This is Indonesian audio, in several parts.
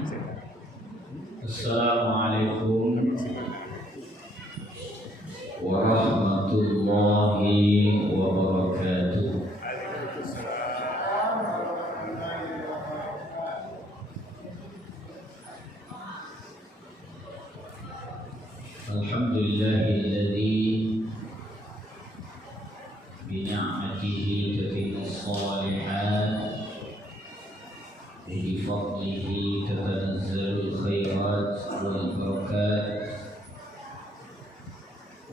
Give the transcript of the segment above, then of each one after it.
Assalamualaikum warahmatullahi wabarakatuh. Alhamdulillahilladzi bini'matihi tatimmus shalihat بفضله تتنزل الخيرات والبركات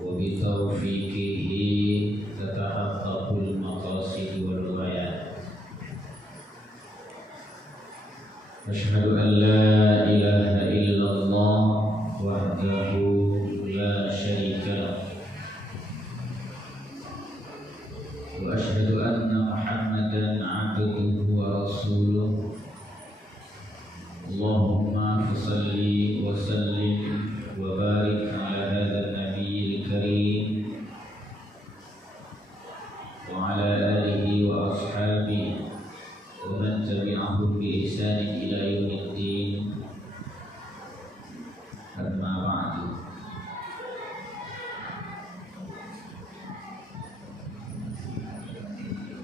وبتوفيقه تتحقق المقاصد والغايات. أشهد أن لا إله إلا الله وحده لا شريك له وأشهد أن محمدا عبده ورسوله. اللهم صل وسلم وبارك على هذا النبي الكريم وعلى آله وأصحابه ومن تبعهم بإحسان إلى يوم الدين. أما بعد،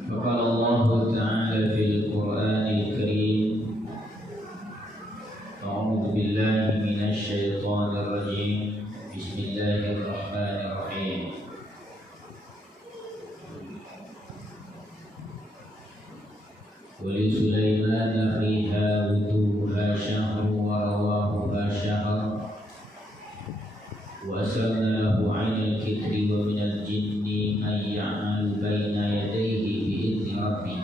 فقال الله تعالى في القرآن الكريم: أعوذ بالله من الشيطان الرجيم. بسم الله الرحمن الرحيم. ولسليمان الريح غدوها شهر ورواحها شهر وأسرنا له عين الكتر ومن الجن من يعمل بين يديه بإذن ربه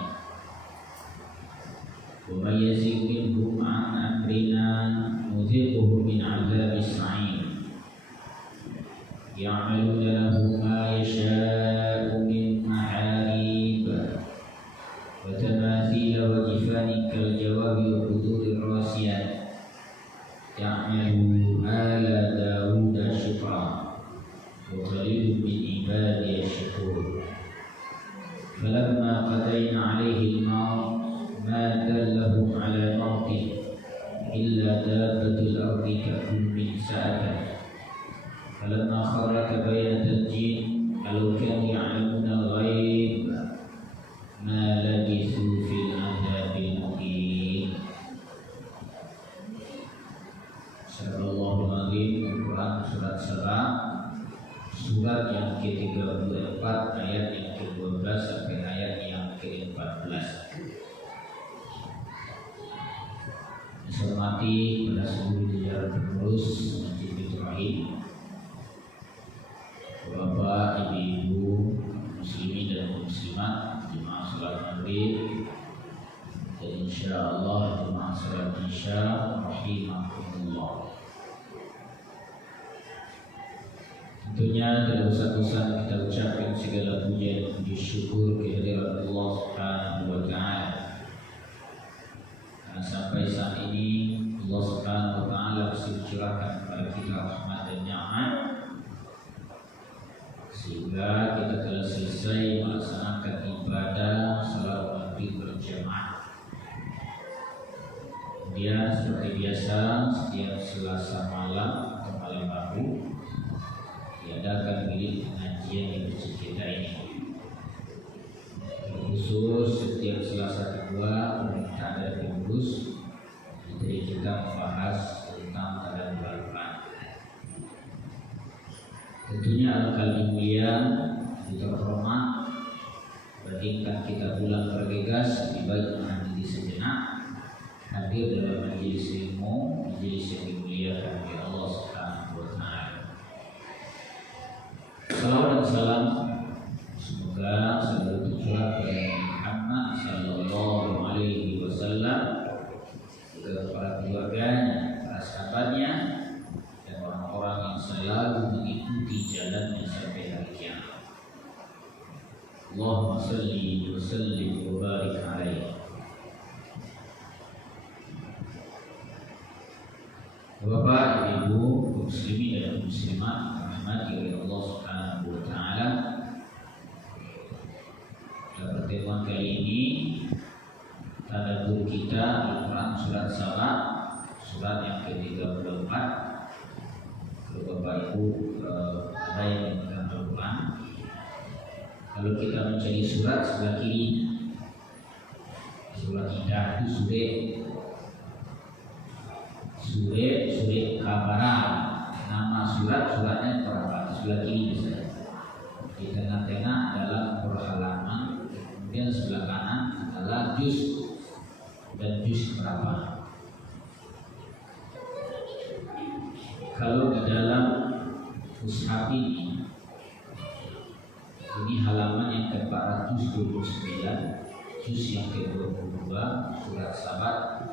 ومن يزغ منهم عن أمرنا نذقه من عذاب السعير. يعملون له ما يشاء من محاريب وتماثيل وجفان كالجواب وقدور الراسيات. يعمل آل داود شكرا وقليل من عبادي الشكور. فلما قضينا عليه الموت ما دلهم على موته إلا دابة الأرض كأم سأكل. فلما خر تبينت الجن لو كانوا يعلمون الغيب ما لبثوا في العذاب المقيم. Subhanallahul Azim. Al-Quran surat Saba, surat yang ke-34 ayat yang ke-12 sampai ayat yang ke-14. Saya hormati pada seluruh jajaran pengurus Masjid Ibrahim, Bapak, Ibu, muslimin dan muslimat, jemaah salat maghrib, dan insyaallah jemaah salat isya rahimakumullah. Tentunya tidak usah-usah kita ucapkan segala puja dan puji syukur kehadirat Allah Subhanahu wa Ta'ala. Karena sampai saat ini Allah Subhanahu wa Ta'ala masih mencurahkan kepada kita rahmat dan nikmat, sehingga kita telah selesai melaksanakan ibadah salat maghrib berjamaah. Kemudian seperti biasa setiap Selasa malam atau malam Rabu diadakan bilik pengajian di masjid kita ini. Khusus setiap Selasa kedua permintaan dari pengurus, jadi kita membahas tentang keadaan Al-Quran. Tentunya alangkah mulia, terhormat, bandingkan kita pulang bergegas, lebih baik menghadiri sejenak, hadir dalam majelis ilmu, majelis yang dimuliakan oleh Allah Subhanahu wa Ta'ala. Salawat dan salam semoga selalu tercurah kepada Muhammad sallallahu alaihi wasallam, kepada para keluarganya, para sahabatnya, dan orang-orang yang selalu mengikuti jalannya sampai hari kiamat. Allahumma salli wa sallim wa barik alaihi. Bapak, Ibu, muslimin dan muslimat rahmati oleh Allah Subhanahu wa Ta'ala, pada pertemuan kali ini tadabbur kita Al-Quran surat Saba, surat yang ke-34. Kalau Bapak Ibu ada yang memegang Al-Quran, kalau kita mencari surat sebelah kiri, sebelah kita itu sure Kabara. Nama suratnya berapa? Sebelah kiri misalnya. Di tengah-tengah adalah halaman, kemudian sebelah kanan adalah juz dan juz berapa. Kalau di dalam mushaf ini halaman yang ke-429, juz yang ke-22, surat Sabat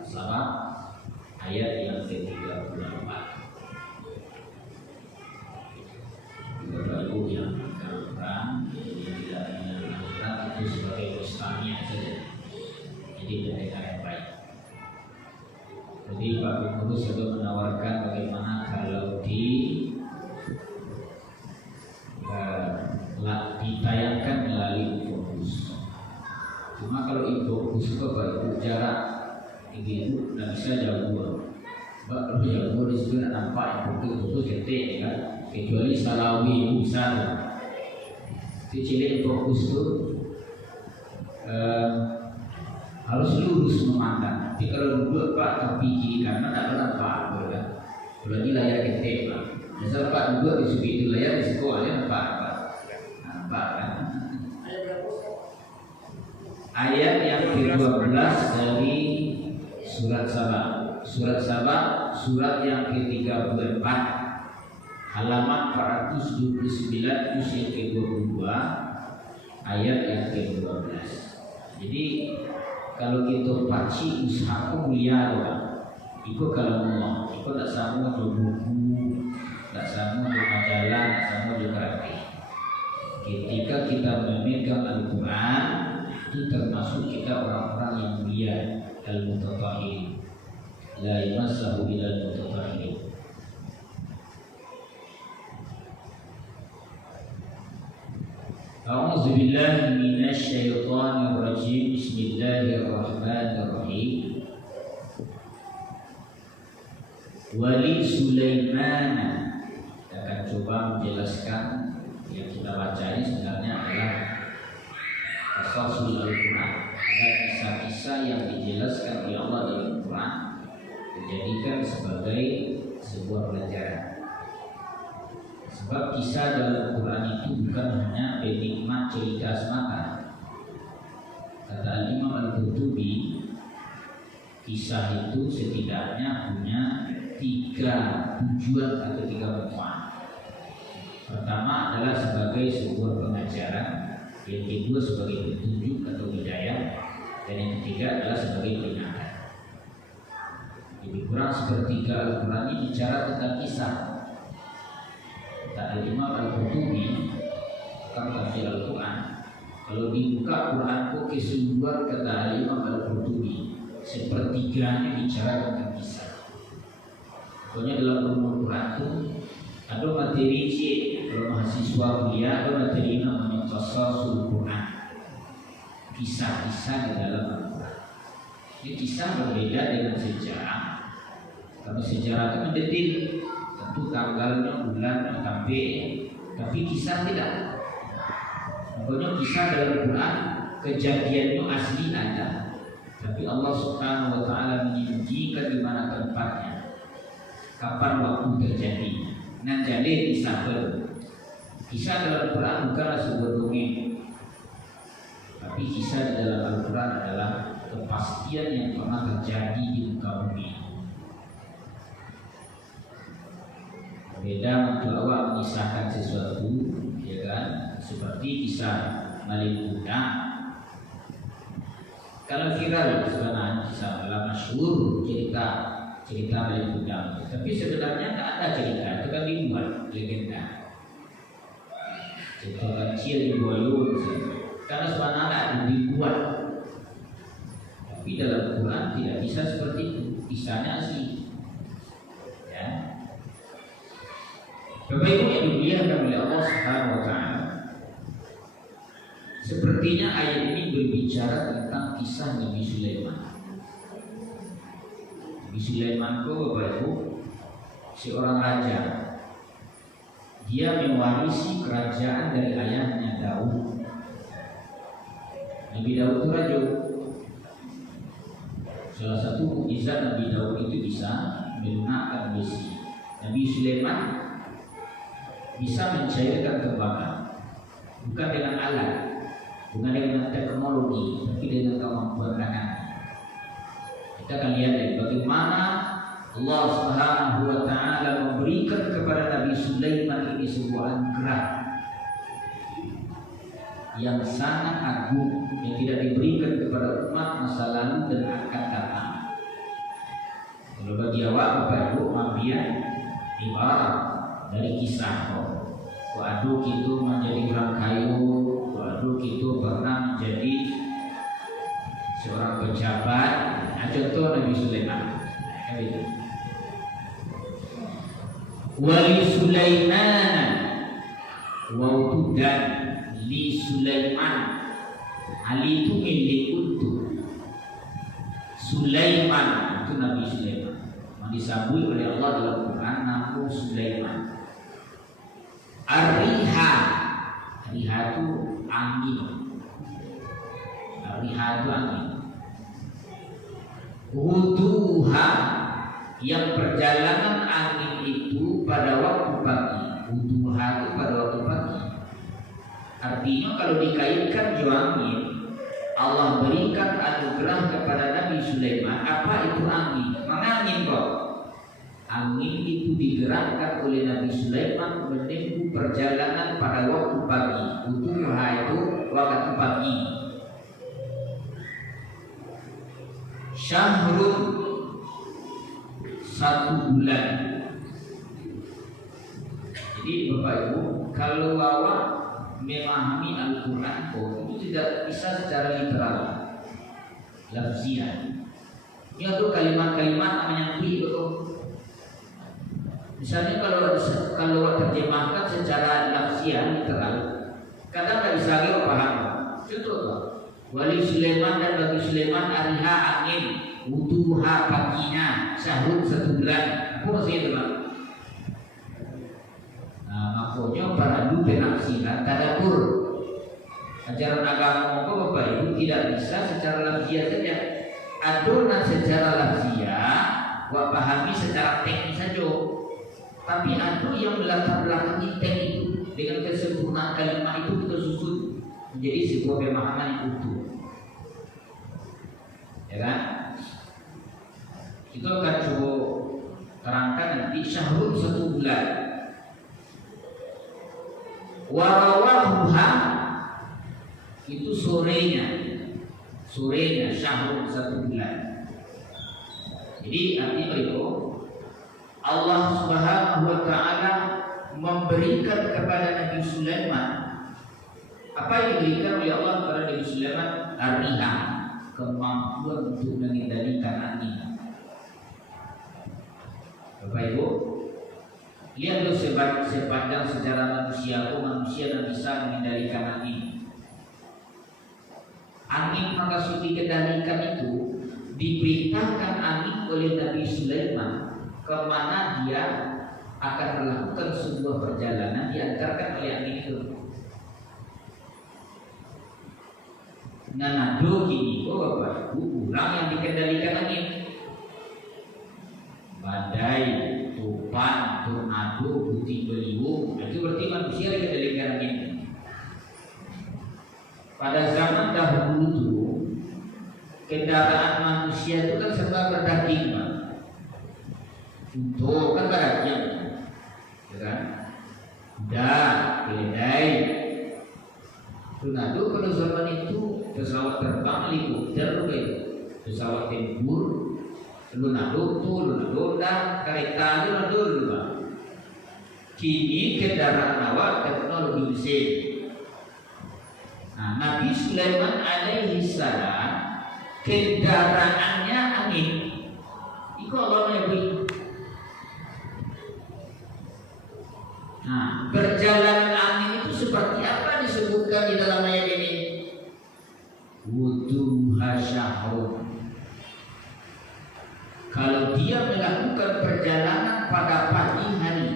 ayat yang ke-34. Bapak Ibu yang Al-Quran yang tidak mengenal Al-Quran itu sebagai mustamiah saja, jadi pendengar yang baik. Jadi Pak Guru sudah menawarkan bagaimana kalau ditayangkan melalui infobus. Cuma kalau infobus itu Bapak Ibu jarak itu tidak bisa jauh. Kalau jauh di situ tidak nampak infobus gede kan. Kecuali Salawi itu bisa. Kecilnya infobus itu harus lurus memandang. Tapi kalau duduk Pak tapi kiri kanan tidak nampak, kan? Kalau di layar gede Pak. Misal Pak duduk di sudut itu layar di sekolah nampak kan? Ayat yang ke-12 dari surat Sabah. Surat yang ke-34 halaman 429 juz yang ke-22 ayat yang ke-12. Jadi kalau kita baca usaha mulia orang, ikut kalau Allah, ikut tak sama untuk buku, tak sama untuk majalah, tak sama untuk karate. Ketika kita memegang Al-Quran, itu termasuk kita orang-orang yang mulia, al-mutatahhirin. La yamassahu illal mutatahhirin. A'udzu billahi minasy syaithanir rajim. Bismillahirrahmanirrahim. Wali Sulaiman, kita akan coba menjelaskan yang kita baca ini sebenarnya adalah qasasul Al-Quran. Ada kisah-kisah yang dijelaskan oleh Allah dalam Al-Quran dijadikan sebagai sebuah pelajaran. Sebab kisah dalam Al-Quran itu bukan hanya penikmat cerita semata. Kata Imam Al-Qurtubi, kisah itu setidaknya punya 3 tujuan atau 3 manfaat. Pertama adalah sebagai sebuah pengajaran, yang kedua sebagai petunjuk atau hidayah, dan yang ketiga adalah sebagai peringatan. Jadi kurang sepertiga Al-Quran ini bicara tentang kisah. Kata Imam Al-Qurtubi tentang tafsir Al-Quran, kalau dibuka Quran kok keseluruhan, kata Imam Al-Qurtubi, sepertiganya bicara tentang kisah. Pokoknya dalam Al-Quran itu ada materi kalau mahasiswa kuliah, ada materi namanya qasasul Quran, kisah-kisah di dalam Al-Quran. Ini kisah berbeda dengan sejarah. Kalau sejarah itu mendetil, tentu tanggalnya, bulannya, tapi kisah tidak. Pokoknya kisah dalam Quran kejadiannya asli ada, tapi Allah Subhanahu wa taala menyembunyikan di mana tempatnya, kapan waktu terjadi. Nah, jadi kisah dalam Quran bukanlah sebuah dongeng, tapi kisah di dalam Al-Quran adalah kepastian yang pernah terjadi di muka bumi. Beda untuk awak mengisahkan sesuatu, ya kan? Seperti kisah Malik Buddha. Kalau viral sebenarnya kisah dalam masyhur cerita Malik Buddha, tapi sebenarnya tak ada cerita, itu kan dibuat legenda. Cerita kecil dibuat, karena sebenarnya ada dibuat. Tapi dalam Quran tidak bisa seperti itu, kisahnya asli. Ya. Bapak Ibu yang dimuliakan oleh Allah Subhanahu wa taala, sepertinya ayat ini berbicara tentang kisah Nabi Sulaiman. Nabi Nabi Sulaiman itu Bapak Ibu seorang raja. Dia mewarisi kerajaan dari ayahnya Daud. Nabi Daud itu raja. Salah satu mukjizat Nabi Daud itu bisa melunakkan besi. Nabi Sulaiman bisa mencairkan tembaga, bukan dengan alat, bukan dengan teknologi, tapi dengan kemampuan tangan. Kita akan lihat bagaimana Allah Subhanahu wa Ta'ala memberikan kepada Nabi Sulaiman ini sebuah anugerah yang sangat agung yang tidak diberikan kepada umat masa lalu dan akan datang. Kalau bagi awak Bapak Ibu, mabian ibarat dari kisah Waduk itu menjadi orang kayu, Waduk itu pernah menjadi seorang pejabat. Nah, contoh Nabi Sulaiman. Itu. Wali Sulaiman wautudan li Sulaiman. Ali itu milik untuk Sulaiman itu Nabi Sulaiman. Yang disambut oleh Allah dalam Quran nama Sulaiman. Ar-riha, riha itu angin. Riha itu angin. Wuduha, yang perjalanan angin itu pada waktu pagi. Wuduha itu pada waktu pagi. Artinya kalau dikaitkan jua angin, Allah berikan anugerah kepada Nabi Sulaiman. Apa itu angin? Mengangin kok. Angin itu digerakkan oleh Nabi Sulaiman menempuh perjalanan pada waktu pagi. Wuduha itu waktu pagi. Syahrun, 1 bulan. Jadi Bapak Ibu, kalau awak memahami Al-Quran itu tidak bisa secara literal, lafziah. Ini untuk kalimat-kalimat namanya betul. Misalnya kalau terjemahkan secara lafziah literal, kadang tak bisa lagi paham. Contoh Wali Sulaiman dan bagi Sulaiman ariha angin, wuduha paginya, syahrun 1 bulan. Apa maksudnya itu Pak? Nah, makanya para dulu penafsiran tadabbur. Ajaran agama Bapak Ibu tidak bisa secara lafziah saja. Adonan secara lafziah, wa pahami secara teknis saja. Tapi ada yang melatar belakangi teks itu dengan kesempurnaan kalimat itu kita susun menjadi sebuah pemahaman yang utuh. Ya kan? Itu akan coba terangkan nanti syahrul 1 bulan. Warawahuha itu sorenya syahrul 1 bulan. Jadi artinya itu Allah Subhanahu wa Ta'ala memberikan kepada Nabi Sulaiman apa yang diberikan oleh Allah kepada Nabi Sulaiman? Ar-riha, kemampuan untuk mengendalikan angin. Bapak Ibu, lihat dulu sepanjang sejarah manusia yang bisa mengendalikan angin. Angin maka sudah dikendalikan itu diperintahkan angin oleh Nabi Sulaiman kemana dia akan melakukan sebuah perjalanan diantarkan oleh angin itu. Nanado kini Bapak Ibu, orang yang dikendalikan angin. Badai, topan, tornado, puting beliung, itu berarti manusia dikendalikan angin. Pada zaman dahulu itu kendaraan manusia itu kan serba berdaging, Pak. Untuk kan beratnya, ya kan? Keledai. Tornado pada zaman itu pesawat terbang, helikopter, pesawat tempur, lunado dan kereta lunado. Kini kendaraan awak teknologi mesin. Nah, Nabi Sulaiman alaihi salam kendaraannya angin. Itu Allah memberi. Nah, perjalanan angin itu seperti apa disebutkan di dalam ayat ini? Wuduha syahrun. Kalau dia melakukan perjalanan pada pagi hari,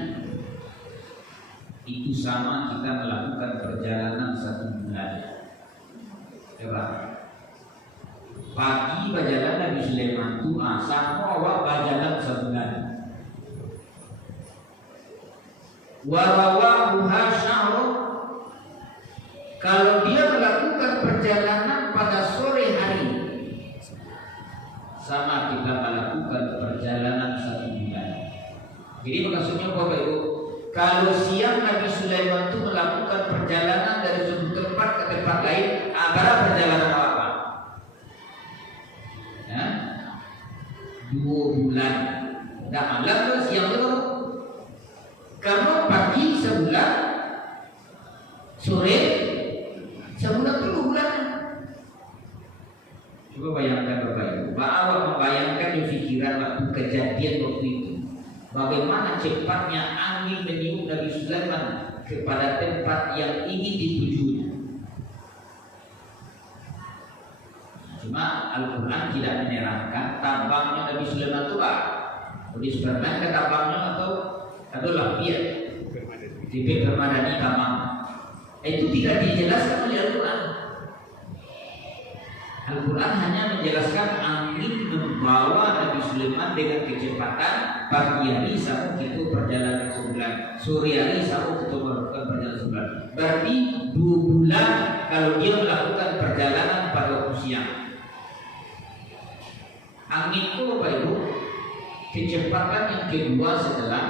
itu sama kita melakukan perjalanan 1 bulan. Coba pagi berjalan Nabi Sulaiman itu sama awak berjalan 1 bulan. Warawahuha syahrun, kalau dia melakukan perjalanan pada sore hari, sama kita melakukan perjalanan 1 bulan. Jadi maksudnya Bapak Ibu, kalau siang Nabi Sulaiman itu melakukan perjalanan dari suatu tempat ke tempat lain, antara perjalanan apa? Ya? 2 bulan. Tidak malam ke siang itu. Karena pagi sebulan, sore sebulan 2 bulan. Coba bayangkan Bapak Ibu, bahwa membayangkan di pikiran waktu kejadian waktu itu, bagaimana cepatnya angin meniup Nabi Sulaiman kepada tempat yang ingin ditujunya. Cuma Al-Quran tidak menerangkan tambangnya Nabi Sulaiman itu apa? Di Superman ke tambangnya atau lapiat DP permadani tambang. Itu tidak dijelaskan oleh Al-Quran. Al-Quran hanya menjelaskan angin membawa Nabi Sulaiman dengan kecepatan pagi hari sama itu perjalanan 1 bulan, sore hari sama itu melakukan perjalanan 1 bulan. Berarti 2 bulan kalau dia melakukan perjalanan pada waktu siang. Angin itu Bapak Ibu, kecepatan yang kedua setelah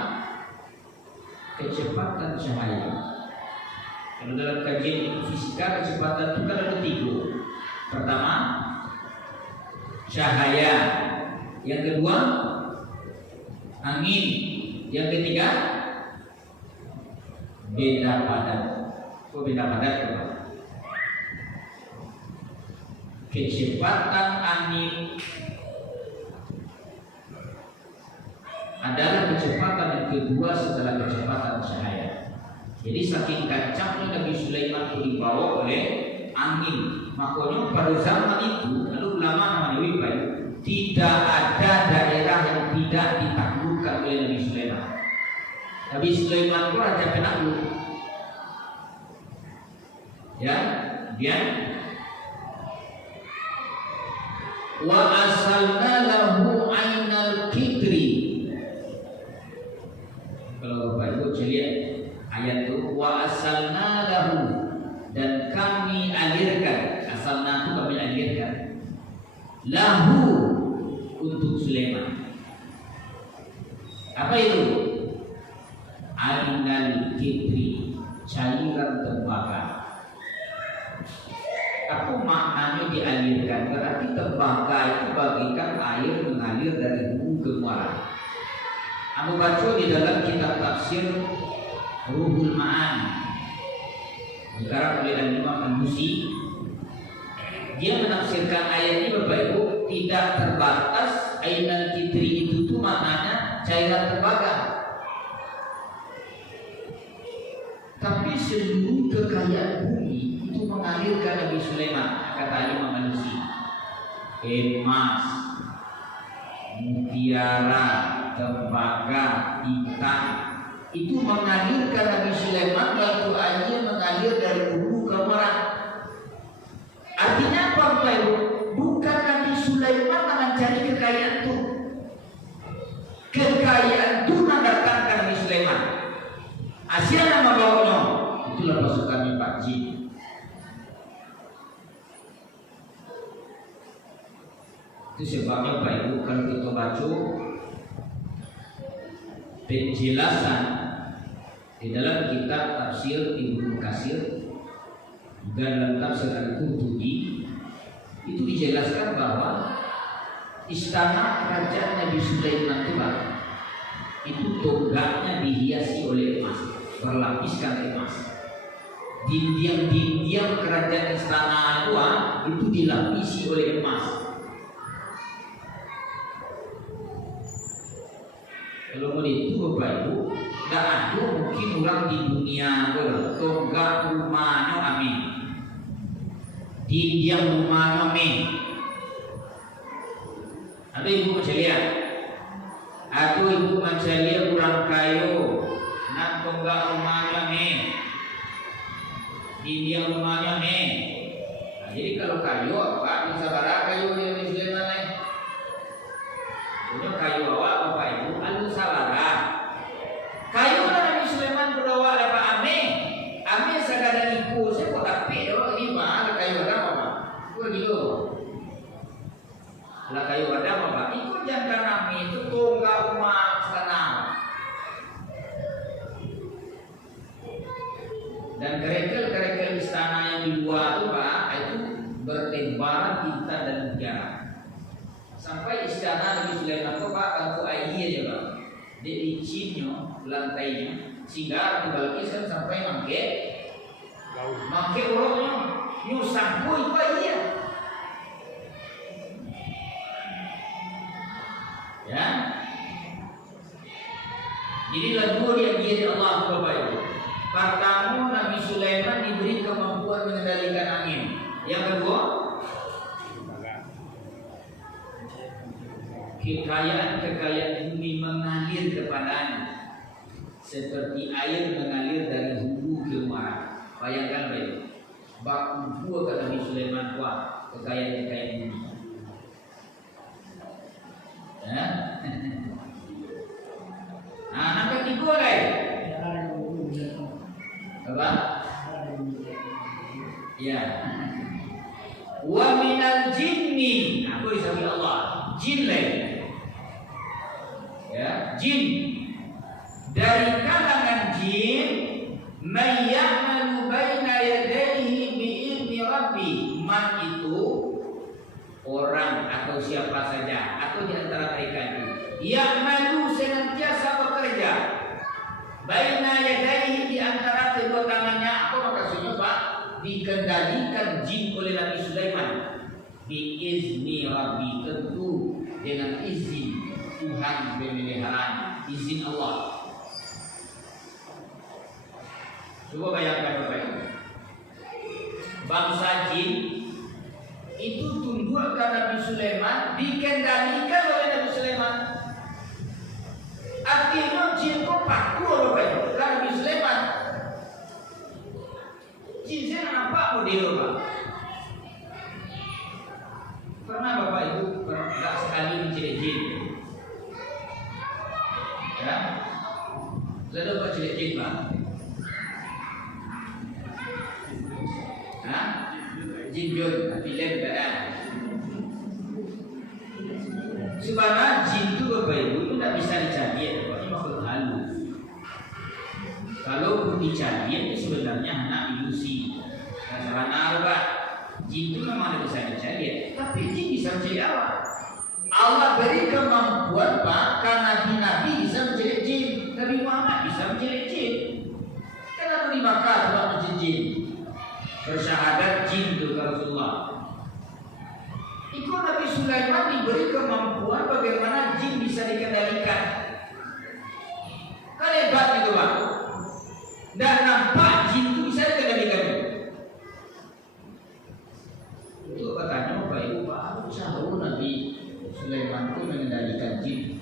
kecepatan cahaya. Kalau dalam kajian fisika kecepatan itu kan ada 3. Pertama, cahaya. Yang kedua, angin. Yang ketiga, beda padat. Kok beda padat? Kecepatan angin adalah kecepatan yang kedua setelah kecepatan cahaya. Jadi saking kencangnya Nabi Sulaiman itu dibawa oleh angin. Makanya pada zaman itu, lalu ulama namanya Wibai, tidak ada daerah yang tidak ditaklukkan oleh Nabi Sulaiman. Nabi Sulaiman itu raja penakluk. Ya, dia wa asalna lahu ainal kidri. Kalau Bapak Ibu lihat ayat itu, wa asalna lahu, dan kami alirkan. Asalna itu kami alirkan lahu, untuk Sulaiman. Apa itu? Ainal kidri, cairan tembaga. Apa maknanya dialirkan? Berarti tembaga itu bagikan air mengalir dari hulu ke muara. Aku baca di dalam kitab tafsir Ruhul Ma'ani dikarang oleh Imam Al-Musi. Dia menafsirkan ayat ini Bapak Ibu tidak terbatas. Ainal kidri itu tuh maknanya cairan tembaga, tapi seluruh kekayaan bumi itu mengalirkan Nabi Sulaiman. Kata Imam Al-Musi, emas, mutiara, tembaga, ikan, itu mengalirkan Nabi Sulaiman, waktu air mengalir dari hulu ke muara. Artinya apa Bapak Ibu? Bukan Nabi Sulaiman mencari kekayaan itu. Kekayaan itu mendatangkan Nabi Sulaiman. Asia nama bawanya, itulah pasukan Pak Jin. Itu sebabnya Bapak Ibu kalau kita baca penjelasan di dalam kitab tafsir Ibnu Katsir juga dalam tafsir Al-Qurtubi, itu dijelaskan bahwa istana kerajaan Nabi Sulaiman itu tonggaknya dihiasi oleh emas, berlapiskan emas. Dinding-dinding kerajaan istana itu dilapisi oleh emas. Kalau mau itu Bapak Ibu, tidak ada mungkin orang di dunia tonggak rumahnya amin, dinding rumahnya amin. Ada ibu bisa lihat Atau ibu mencari kurang kayu, nak tonggak rumahnya nih, di dia rumahnya nih. Nah, jadi kalau kayu apa? Bisa barang kayu yang di Sulaiman nih. Punya kayu awak bapak ibu, alu sabara. Kayu Nabi Sulaiman berdoa lepas ame sagada iku saya kok tapi doa ini mah kayu ada apa? Kau gitu. Lah kayu ada apa? Ikut jangan kami itu tonggak umat sana. Dan kerikil istana yang di luar itu Pak, itu bertebaran bintang dan mutiara. Sampai istana Nabi Sulaiman itu Pak, kanku air aja Pak. Di licinnya, lantainya, sehingga Balkis kan sampai mangke orangnya, nyusangku itu aja. Ya, jadi lagu yang dari Allah Bapak Ibu. Pertama Nabi Sulaiman diberi kemampuan mengendalikan angin. Yang kedua, kekayaan bumi mengalir kepadanya seperti air mengalir dari hulu ke muara. Bayangkan baik, bak dua kata Nabi Sulaiman kuat kekayaan bumi. Ya. Nah, yang ketiga guys. Apa? Ya. Wa minal jinni. Aku disebut Allah. Jin lain. Ya, jin. Dari kalangan jin, man ya'malu baina yadayhi bi idzni rabbi. Man itu orang atau siapa saja atau di antara mereka itu ya'malu senantiasa bekerja baina yadayhi di antara kedua tangannya. Apa maksudnya Pak? Dikendalikan jin oleh Nabi Sulaiman bi izni rabbi, tentu dengan izin Tuhan pemeliharaan, izin Allah. Coba bayangkan Bapak Ibu, bangsa jin itu tunduk ke Nabi Sulaiman, dikendalikan oleh Nabi Sulaiman. Artinya jin kok paku Bapak Ibu ke Nabi Sulaiman. Jin saya nampak model Pak. Pernah Bapak Ibu pernah sekali mencari jin? Ya, lalu Pak cari jin Pak? Hah? Jin jun, film kan? Sebenarnya jin itu Bapak Ibu itu tidak bisa dicari, Bapak, ini makhluk halus. Kalau pun dicari itu sebenarnya anak ilusi. Karena Pak, jin itu memang tidak bisa dicari, tapi jin bisa mencari Allah. Allah beri kemampuan Pak, karena nabi bisa mencari jin, Nabi Muhammad bisa mencari jin. Kenapa di Makkah tidak mencari jin? Bersyahadat jin itu Rasulullah. Itu Nabi Sulaiman diberi kemampuan bagaimana jin bisa dikendalikan. Kan hebat gitu Pak. Dan nampak jin itu bisa dikendalikan. Itu katanya Bapak Ibu Pak, aku tahu Nabi Sulaiman itu mengendalikan jin.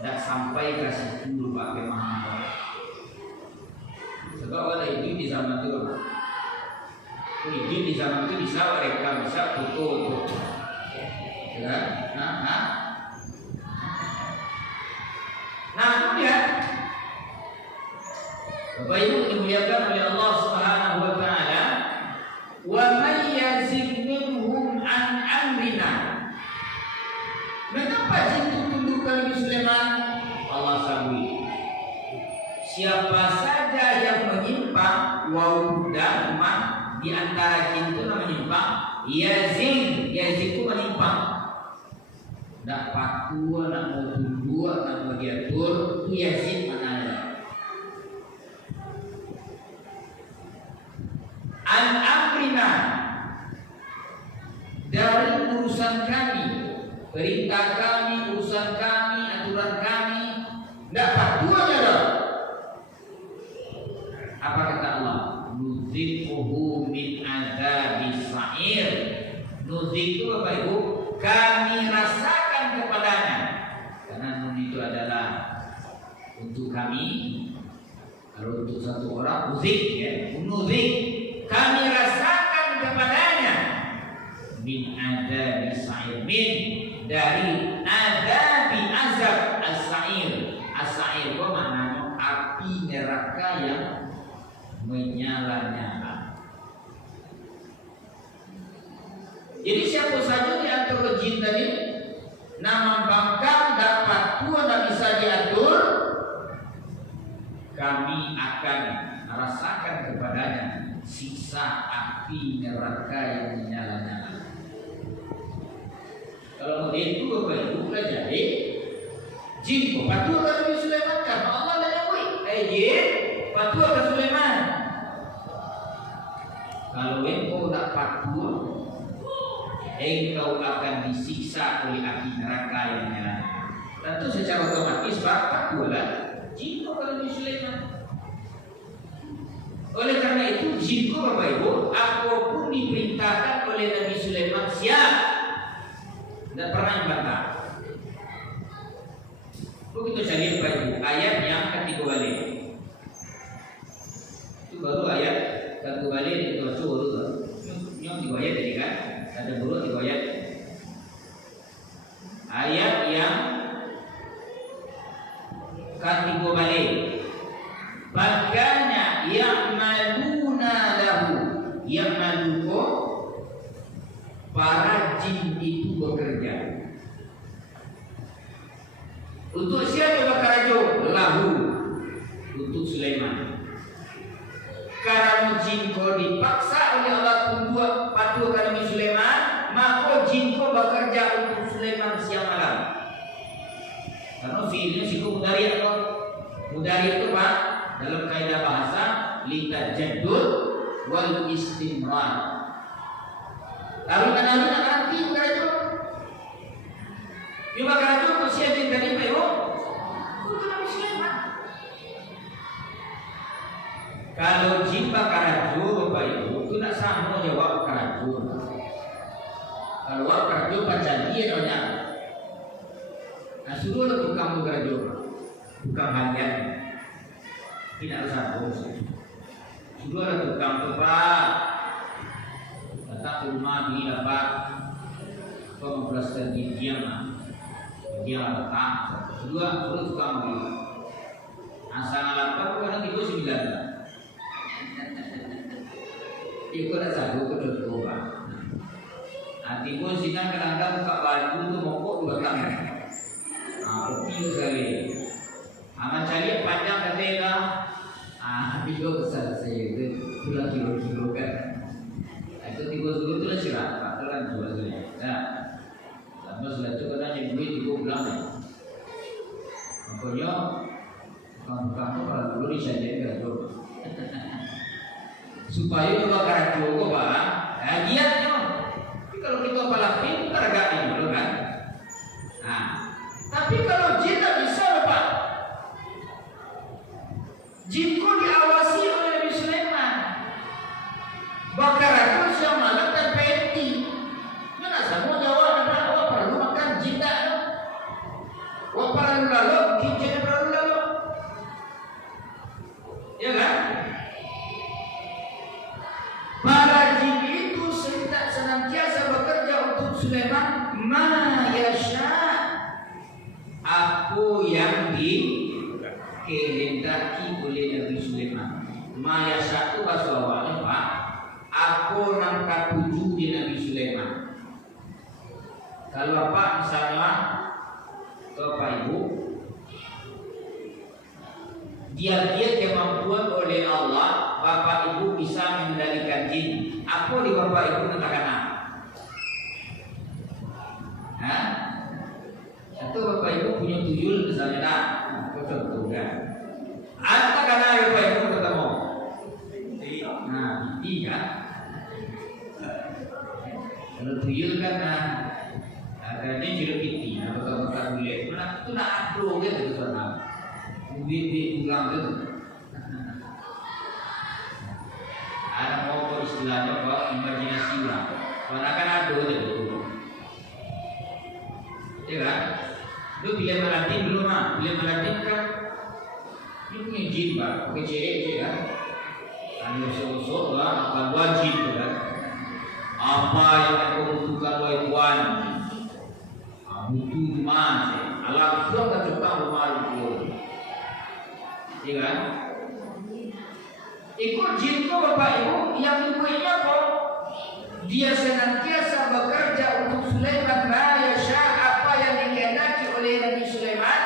Tidak sampai kasih dulu pakai mahal. Sebab ada itu di zaman itu Pak. Jin di zaman itu bisa mereka bisa foto. Ya, nah kemudian Bapak Ibu dimuliakan oleh Allah Subhanahu wa taala, wa may yazid minhum an amrina. Mengapa jin itu tunduk ke Nabi Sulaiman? Allah sabui, siapa saja yang menyimpang wau dan man di antara jin itu menyimpang, yazid itu menyimpang. Nak patuh, nak mau tunduk, nak mau diatur, itu yazid mananya. An amrina, dari urusan kami, perintah kami, urusan kami, aturan kami, tidak patuhnya dong. Apa kata Allah? Nuziquhu min adzabis sa'ir. Nuzik itu Bapak Ibu, kami rasakan kepadanya. Karena nun itu itu adalah untuk kami. Kalau untuk satu orang uzik ya, unuzik, kami rasakan kepadanya min adabi sa'ir, min dari adabi azab as-sa'ir. As-sa'ir itu maknanya api neraka yang menyala-nyala. Jadi siapa saja di antara jin tadi nama bangkang dapat tua tak bisa diatur, kami akan rasakan kepadanya siksa api neraka yang menyala-nyala. Kalau itu apa itu jadi jin ko patuh ke Nabi Sulaiman karena Allah dah nyakui. Jin patuh ke Sulaiman. Kalau engkau tak patuh, engkau akan disiksa oleh api neraka yang menyala. Tentu secara otomatis patuhlah jin ko ke Nabi Sulaiman. Oleh karena itu jin ko Bapak Ibu, apapun diperintahkan oleh Nabi Sulaiman siap. Tidak pernah membantah. Begitu saya lihat Bapak Ibu, ayat yang ketiga balik. Itu baru ayat ketiga balik itu baru. Yang tiga ayat tadi kan, ada baru tiga ayat. Ayat yang ketiga balik. Baganya ya'maluna lahu, ya'maluko para jin itu bekerja. Untuk siapa bekerja? Lahu, untuk Sulaiman. Karena jin ko dipaksa oleh Allah untuk patuh kepada Nabi Sulaiman, maka jin ko bekerja untuk Sulaiman siang malam. Karena fiilnya siku mudari atau mudari itu Pak dalam kaidah bahasa litajaddud wal istimrar. Lalu nanti bekerja. Cuma bekerja untuk siapa jin tadi Pak Ibu? Untuk Nabi Sulaiman. Kalau jin bekerja Bapak Ibu itu tidak sama jawab bekerja. Kalau bekerja perjanjian orang. Nah suruh tukang bekerja, tukang harian. Tidak usah bos. Suruh ada tukang tempat. Datang ke rumah di dapat kau memperaskan dia datang. Kedua, suruh tukang beli. Asal lapar, kau ada 39. Ikut ada satu kedua Pak. Nanti pun sinar kadang-kadang buka baju tu mokok dua tangan. Kopi sekali. Aman cari panjang katanya. Video besar saya itu pula kilo-kilo kan. Itu tiga dulu tu lah sirat. Patulan jual saya. Nah, sampai sudah tu katanya duit tiga bulan. Makanya bukan tu kalau dulu disajikan kerja. Supaya kalau kerja kau Pak, hadiahnya. Tapi kalau kita palapin, teragaknya dulu kan. Nah, tapi kalau jin tak bisa Pak. Jin ko diawasi oleh Nabi Sulaiman. Bakar aku siang malam dan peti. Mana semua jawab apa? Wah perlu makan jin tak? Wah perlu lalu, jin perlu lalu. Ya kan? Para jin itu senantiasa bekerja untuk Sulaiman. Ma yasha, apa yang dikehendaki oleh Nabi Sulaiman. Ma yasha itu bahasa awalnya Pak. Apa yang katuju di Nabi Sulaiman. Kalau Pak misalnya Bapak Ibu, dia kemampuan oleh Allah, Bapak Ibu bisa mengendalikan jin. Apa di Bapak Ibu katakan? Hah? Atau Bapak Ibu punya tuyul misalnya tak? Contoh kan? Anta kena Bapak Ibu ketemu. Nah, iya. Kalau tuyul kan adanya jeruk piti, betul-betul boleh. Mana tu nak adu gitu tuan. Ubi ulang gitu. Ada mau istilahnya apa? Imajinasi ulang. Mana kan adu gitu. Ya kan? Lu pilih melatih belum ah? Ini punya jin pak, pakai cek kan? Anda usuk-usuk lah, akan wajib kan? Apa yang aku butuhkan wahai Tuhan? Butuh emas, alam sudah tak cukup rumah itu, iya kan? Ikut jin itu bapak ibu yang dibuatnya kok dia senantiasa bekerja untuk Sulaiman la yasha, apa yang dikehendaki oleh Nabi Sulaiman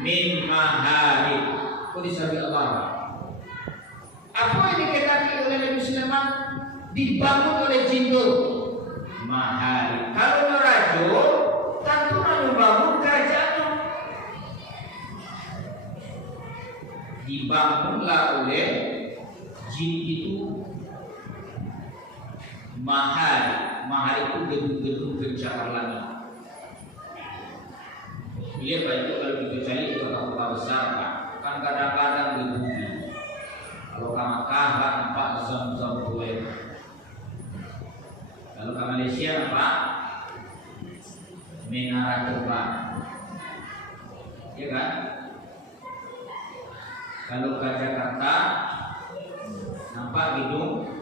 min maharib. Kau disabi Allah. Apa yang dikehendaki oleh Nabi Sulaiman dibangun oleh jin itu maharib. Kalau merajo tentu membangun kerajaannya. Dibangunlah oleh jin itu mahal itu gedung-gedung pencakar langit. Lihat Pak itu kalau kita cari di kota-kota besar Pak, kan kadang-kadang gedung. Kalau ke Makkah Pak nampak zam-zam boleh. Kalau ke Malaysia nampak menara terbang, ya kan? Kalau ke Jakarta nampak gedung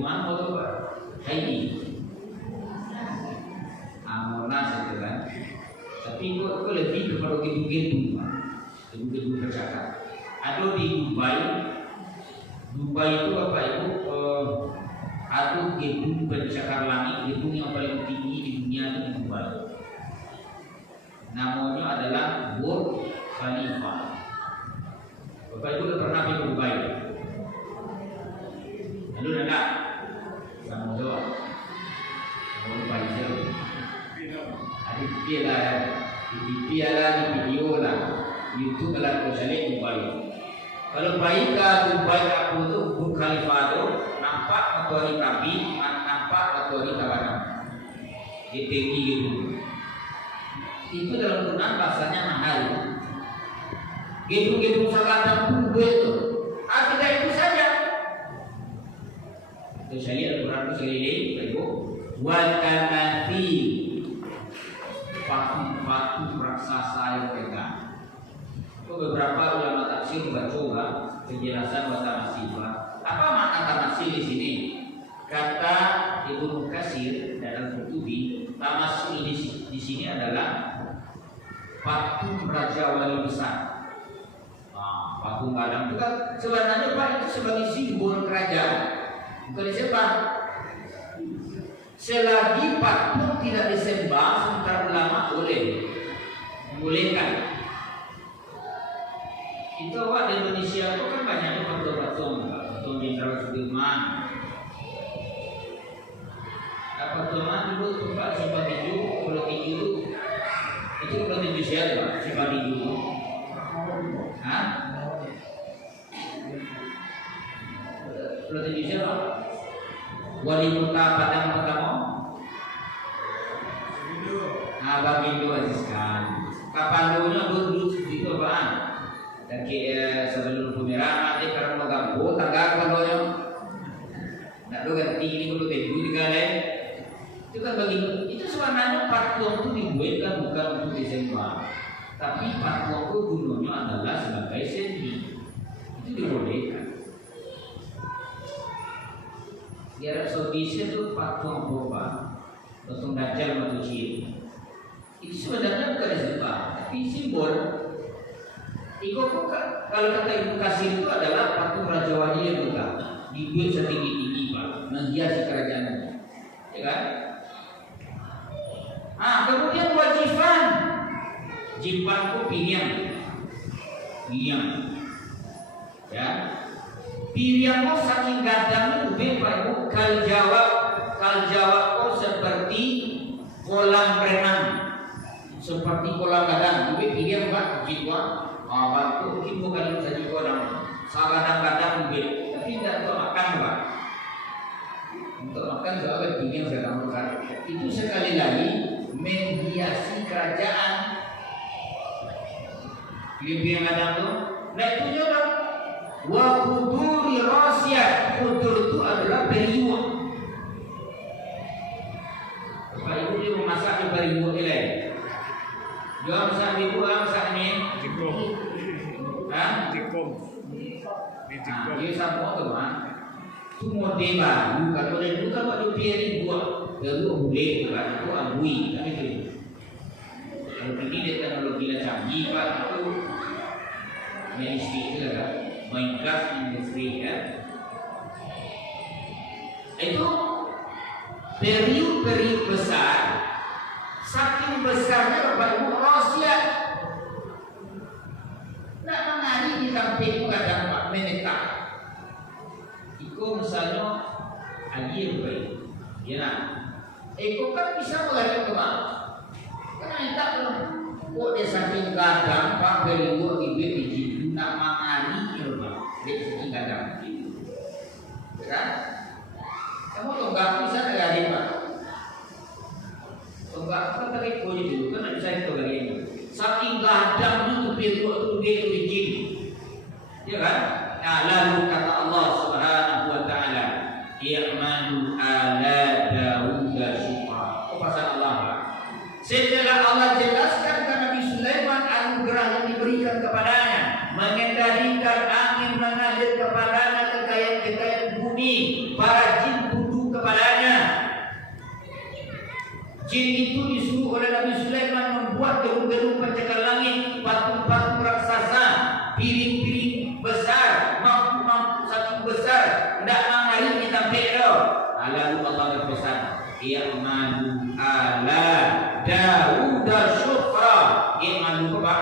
mana itu Pak? Haini, Monas itu kan. Tapi kok lebih kepada gedung-gedung Pak, gedung-gedung bercakap. Ada di Dubai. Dubai itu Bapak Ibu ada gedung pencakar langit, gedung yang paling tinggi di dunia itu di Dubai. Namanya adalah Burj Khalifa. Bapak Ibu sudah pernah pergi ke Dubai? Lalu enggak? Sama doa. Sama Dubai itu. Ada TV lah, di video lah, YouTube lah terselit Dubai. Kalau baik ke Dubai aku tu Burj Khalifa tu nampak matahari terbit, nampak matahari terbenam. Di tinggi gitu. Itu dalam Quran bahasanya mahal. Gedung-gedung selatan pun itu. Tidak itu saja. Itu saya lihat Quran itu sekeliling, Ibu. Wakanati patung raksasa yang pegang. Beberapa ulama tafsir mencoba penjelasan bahasa mahasiswa. Apa makna tamasil di sini? Kata Ibnu Katsir dalam Qurtubi, tamasil di sini adalah patung raja wali besar. Patung Padang itu kan sebenarnya Pak itu sebagai simbol kerajaan. Bukan disembah. Selagi patung tidak disembah, sementara ulama bolehkan. Itu Pak di Indonesia itu kan banyaknya patung Jenderal Sudirman. Patung dulu tempat Simpang Tinju, Pulau Tinju itu Pulau Tinju siapa? Simpang Tinju. Hah? Pulau Tinju siapa? Wali kota Padang pertama. Bagindo Aziz Khan. Kapan dulu itu apaan? Dan sebelum pemerah nanti karena mengganggu tangga kalau yang nak do ganti ini kalau tebu digalai itu kan bagi itu sebenarnya patung itu dibuatkan bukan untuk disembah, tapi patung itu gunanya adalah sebagai seni, itu dibolehkan. Di Arab Saudi itu patung korban, patung Dajjal manusia itu sebenarnya bukan disembah, tapi simbol. Kalau kata Ibnu Katsir itu adalah patung Raja Wali yang megah, dibuat setinggi-tinggi Pak, menghiasi kerajaannya, ya kan? Kemudian wajifan, jipan itu pilihan, ya. Pilihan mau saking gadangnya lebih Pak Ibu, kal jawab kok seperti kolam renang, seperti kolam gadang, lebih pilihan Pak, jipan. Bantu mungkin bukan saja orang kadang-kadang mungkin, tapi tidak untuk makan Pak. Untuk makan soalnya tinggi saya makan. Itu sekali lagi menghiasi kerajaan. Lebih yang ada tuh, nah itu juga. Wa kuduri rasyat, kudur itu adalah periuk. Bapak Ibu dia memasak di periuk ini. Dia masak ibu, masak ini. Hah? Dia sama tu mah. Tu model baru kalau dia bukan waktu piring buat dulu boleh bukan itu ambui tapi tu. Kalau ini dia teknologi lah canggih pak itu mainstream tu lah Minecraft industri kan. Itu periuk besar, saking besarnya Bapak Ibu rahasia. Nak menari di samping kadang Pak menetak. Iko misalnya air baik, ya nak. Iko kan bisa melari ke bawah. Kan menetak tu. Kok dia saking kadang Pak periuk ibu biji nak menari ke bawah. Dia saking kadang. Kan? Kamu tonggak bisa negari Pak. Tonggak kan tadi kau dulu kan bisa itu negari ini. Saking gadang itu periuk itu dia itu bikin, ya kan? Nah, lalu kata Allah Subhanahu Wa Taala, "I'malu ala Daud syukra." Oh pasal Allah Pak. Setelah Allah jelaskan kepada Nabi Sulaiman anugerah yang diberikan kepadanya, mengendalikan angin mengalir kepadanya kekayaan bumi, para jin kepadanya. Jin itu disuruh oleh Nabi Sulaiman membuat gedung-gedung pencakar langit, patung-patung raksasa, piring-piring besar, mampu satu besar, tidak mengari kita pedo. Lalu Allah berpesan, "I'malu ala Daud syukra." I'malu apa?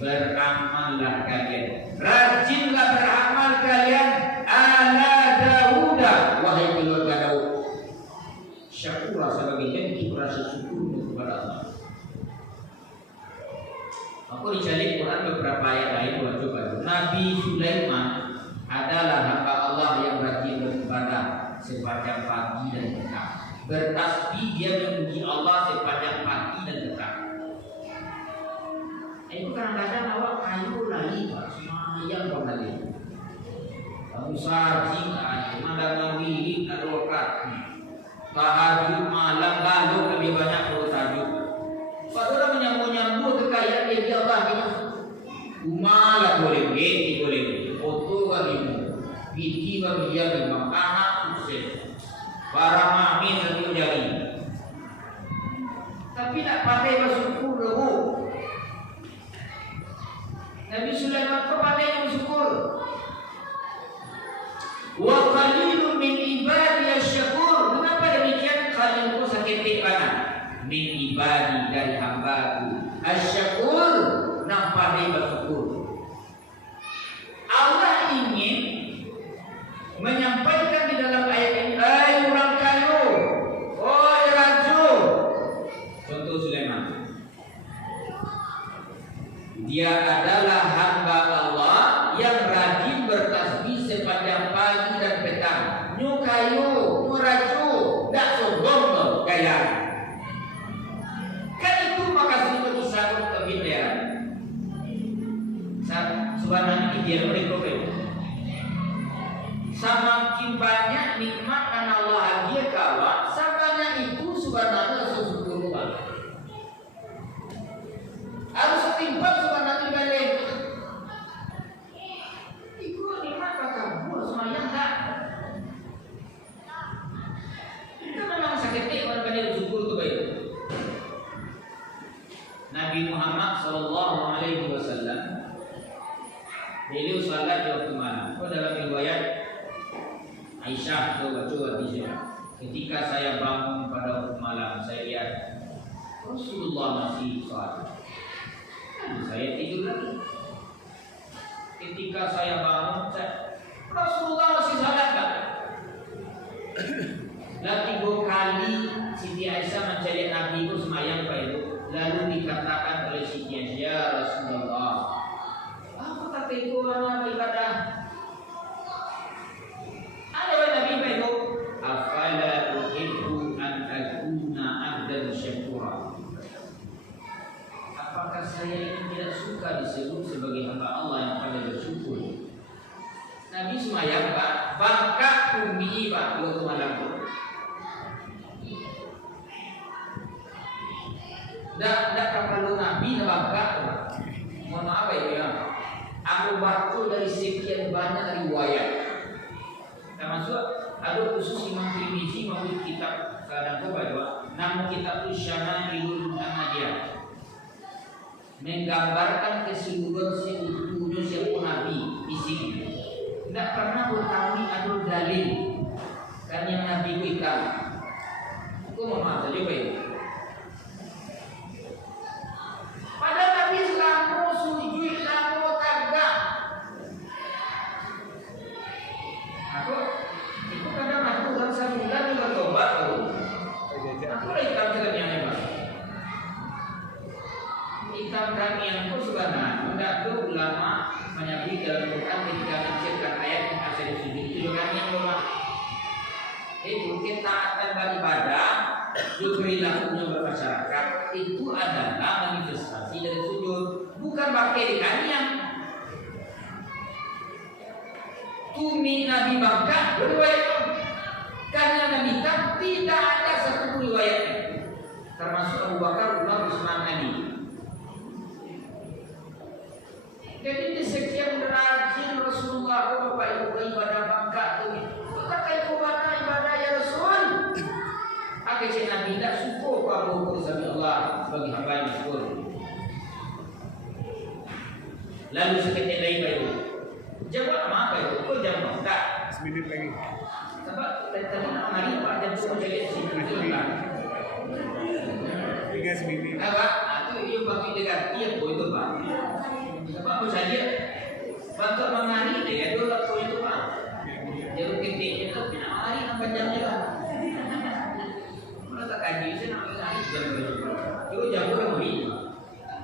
Beramallah kalian, rajinlah beramal kalian ala Daud, wahai keluarga Daud. Syakura sebagai bentuk rasa syukur kepada Allah. Aku dicari Quran beberapa ayat lain buat coba. Nabi Sulaiman adalah hamba Allah yang rajin beribadah sepanjang pagi dan petang. Bertasbih dia memuji Allah sepanjang pagi dan petang. Itu kadang-kadang awak kayu lagi Pak, semayang Pak lagi. Kamu sarji aja, malam wirid rokat, tahajud malam lalu lebih banyak tahajud. Padahal menyambut kekayaan yang dia Allah ini. Umalah boleh, geti boleh, foto kali ini, piti bagi dia lima, anak sukses, para mami satu jari. Tapi tak pandai bersyukur dulu. Nabi Sulaiman kau pandai bersyukur. Wa qalilun min ibadi asyakur. Kenapa demikian? Qalilun sakit mana? Min ibadi dari hambaku asyakur, nak pandai bersyukur. Allah ingin menyampaikan di dalam ayat ini, "Hai orang kayu, oi raju." Contoh Sulaiman. Dia adalah hamba Allah yang rajin bertasbih sepanjang pagi dan petang. Nyu kayu, nyu raju, tak sombong gaya. Kan itu makasih bagi sahabat kebinderan. Sebenarnya dia mereka. Semakin banyak nikmat dan Allah dia kawan, samanya itu sebenarnya sesuatu Allah. Harus setimpal sebenarnya balik. Ikut nikmat kakak buat semayang tak. Itu memang sakit orang pada bersyukur itu baik. Nabi Muhammad Sallallahu Alaihi Wasallam beliau salat di waktu malam. Dalam riwayat Aisyah coba ketika saya bangun pada waktu malam, saya lihat Rasulullah masih salat. Saya tidur lagi. Ketika saya bangun, Rasulullah masih salat tak? Dan 3 kali Siti Aisyah mencari Nabi itu semayang Pak Ibu. Lalu dikatakan oleh Siti Aisyah, "Ya Rasulullah, apa kata itu orang beribadah?" Ada Nabi Pak Ibu, "Afala uhibbu an akuna abdan syakura." Apakah saya ini tidak suka disebut sebagai hamba Allah yang pandai bersyukur? Nabi semayang Pak, bangka bumi Pak waktu malam. Tak perlu Nabi bangka. mohon maaf ya, aku baca dari sekian banyak riwayat. Termasuk ada khusus Imam Tirmizi maupun kitab kadang bahwa nama kitab itu Syama'ilul Muhammadiyah, menggambarkan keseluruhan seutuhnya siapa Nabi isinya. Tidak pernah berkami ada dalil kan yang Nabi kita. Aku mau maaf saja baik. Padahal Nabi selalu sujud selalu kagak. Aku itu kadang aku dalam sebulan juga tobat tahu. Aku lagi tampilkan yang hebat. Hitam kami yang itu sebenarnya tidak ada ulama menyebut dalam Quran ketika menceritakan ayat yang asal sujud itu juga yang ulama. Itu kita akan beribadah, perilakunya bermasyarakat itu adalah manifestasi dari sujud, bukan pakai yang tumi Nabi Bangka berriwayat karena Nabi kan tidak ada satu riwayatnya, termasuk Abu Bakar, Umar, Utsman, Ali. Jadi di sekian rajin Rasulullah Bapak Ibu beribadah Bangka itu kata ibadah ya Rasul. Akhirnya Nabi tidak syukur kamu bersama Allah sebagai hamba yang syukur. Lalu seketika itu jawab apa itu? Kau jawab tak? Seminit lagi. Sebab tadi nak mari Pak jam 10 jadi sini. 3 minit. Apa? Itu dia bagi dekat dia itu Pak. Sebab aku saja bantu mengari dia dulu itu Pak. Jadi ketik itu nak mari nampak jamnya lah. Tak kaji saya nak mengari jam berapa. Itu jam berapa ni?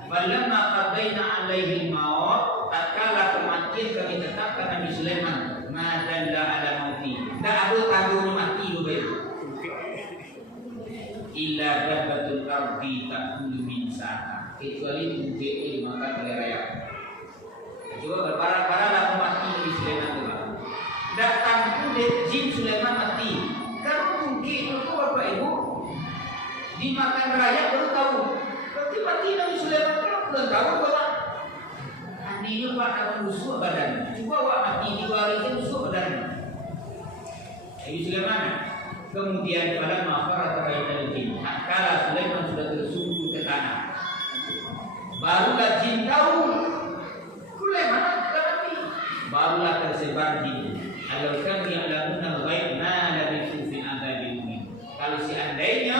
Falamma qadaina alaihi al-maut, tatkala kematian kami tetapkan Nabi Sulaiman, ma dalla ala mauti. Tak ada tandanya mati tu baik. Illa dabbatul ardi ta'kulu min sa'a. Kecuali bukit dimakan oleh rakyat. Coba berparah-parah lah mati Nabi Sulaiman tu. Datang tu jin Sulaiman mati. Kalau bukit itu Bapak Ibu dimakan rakyat baru tahu. Berarti mati Nabi Sulaiman kalau belum tahu bahwa ini Pak akan busuk badan. Cuba awak mati di luar itu busuk badan. Nabi Sulaiman. Kemudian pada mafar terkait jin. Kala Sulaiman sudah tersungkur ke tanah. Barulah jin tahu. Sulaiman mati. Barulah tersebar jin. Kalau kami alamuna ghaib ma labisu fi adzabil muhin. Kalau seandainya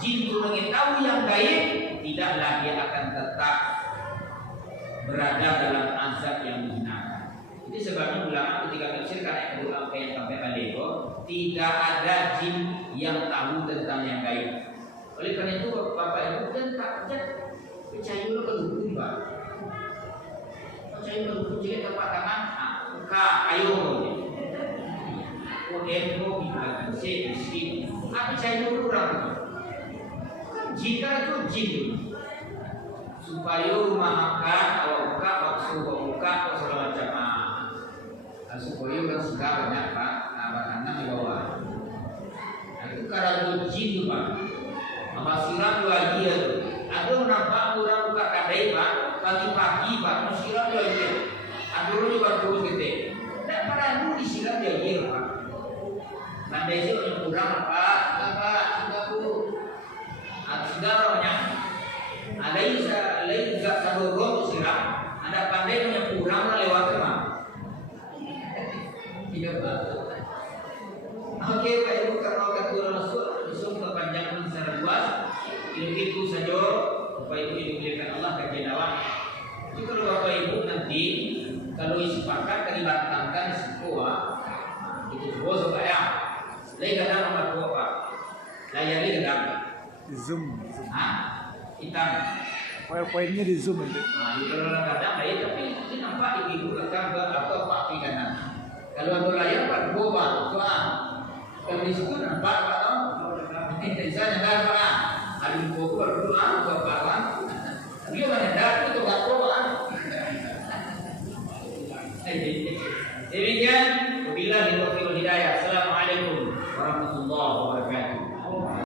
jin itu mengetahui yang gaib, tidaklah dia akan tetap berada dalam azab yang menyenangkan. Jadi sebabnya ulama ketika menafsirkan ayat kedua apa yang sampai baligo, tidak ada jin yang tahu tentang yang gaib. Oleh karena itu Bapak Ibu kan tak percaya dulu ke hukum Pak. Percaya dulu hukum jadi tempat tangan, ayo. Kemudian mau bilang sih, percaya dulu orang itu. Jika itu jin supaya memakan awak buka waktu buka segala macam supaya orang suka banyak Pak makanan di bawah. Itu karena jin tu Pak. Apa siram lagi ya tu. Ada nampak orang buka kadai Pak pagi-pagi Pak siram lagi. Ada orang juga terus gitu. Tak perlu disiram lagi Pak. Mandai sih orang kurang Pak. Segaranya ada juga satu gol siram, ada pandai punya kurang lewat rumah. Tidak betul. Oke, Pak Ibu karena ketua langsung kepanjangan secara luas. Itu saja Bapak Ibu dimuliakan Allah kajian awal. Jadi kalau Bapak Ibu nanti kalau sepakat dibatangkan semua itu semua supaya lagi kadang nomor 2 Pak. Layari kadang Zoom. Hitam. Poin-poinnya di zoom itu. Nah, itu kadang-kadang baik tapi ini nampak di belakang atau Pak di kanan. Kalau ada layar Pak Pak, soal. Kalau di situ nampak Pak tahu. Ini saya dengar Pak. Ada buku baru